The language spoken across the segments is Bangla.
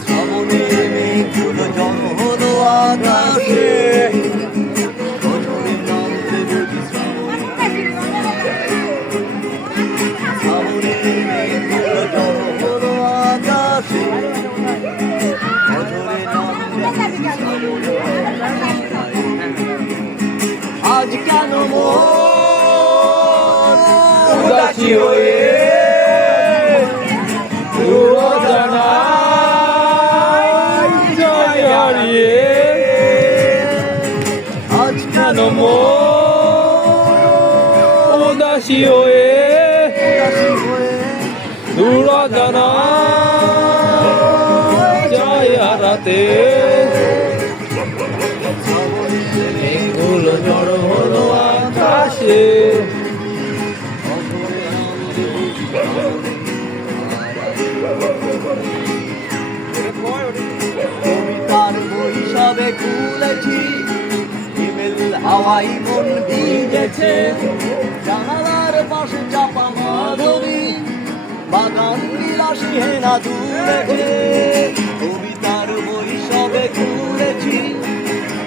শ্রাবণের মেঘগুলো জড়ো হলো আকাশে, অঝরে নামবে বুঝি শ্রাবণের মেঘগুলো জড়ো হলো আকাশে, অঝরে নামবে বুঝি আজ কেন মন উদাসী হয়ে আজ কেন মন উদাসী হয়ে দূর জানা যায় হারাতে, মেঘগুলো জড়ো হলো আকাশে, কবিতার বই সবে খুলেছি, হিমেল হাওয়াই মন ভিজেছে, জানালার পাশে চাপা মাধবী, বাগান বিলাসী হেনা দুলেছে। কবিতার বই সবে খুলেছি,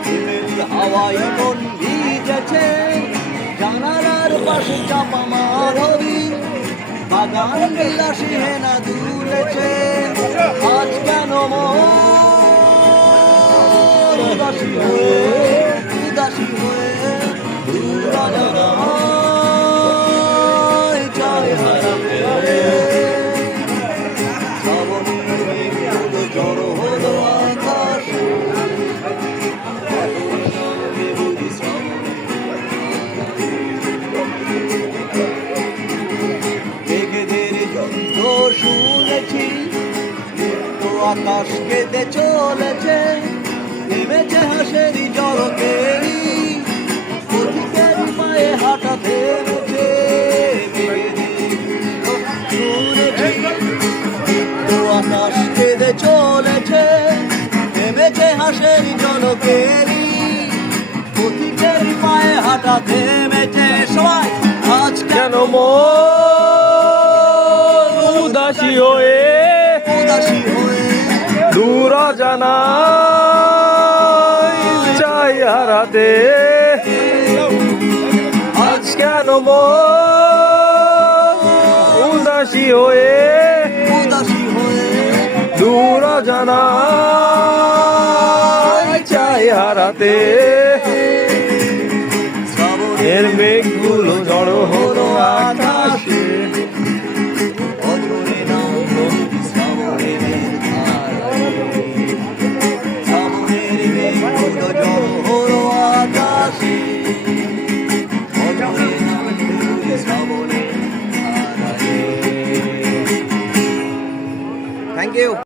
হিমেল হাওয়াই মন ভিজেছে, জানালার পাশে চাপা মাধবী, বাগান বিলাসী হেনা দুলেছে। আজ কেন মন উদাসী হয়ে দূরজানায় যায় হারাতে, শ্রাবণের মেঘগুলো জড়ো হলো আকাশে, বুঝি মেঘেদের যন্ত্র শুনেছি, তো আকাশ কেঁদে চলেছে, নেমেছে হাসেরি জলকেরি, পথিকের পায়ে হাঁটা থেমেছে। শুনেছি তো আকাশ কেঁদে চলেছে, নেমেছে হাসেরি জলকেরি, পথিকের পায়ে হাঁটা থেমেছে। সবাই আজ কেন মন উদাসী হয়ে দূর জানা চাই হারাতে, আজ কেন মন উদাসী হয়ে দূর জানা চাই হারাতে, এর মেঘগুলো জড়ো হলো আকাশে, অঝরে নামলো শ্রাবণের ধারায়, শ্রাবণের মেঘগুলো জড়ো হলো আকাশে।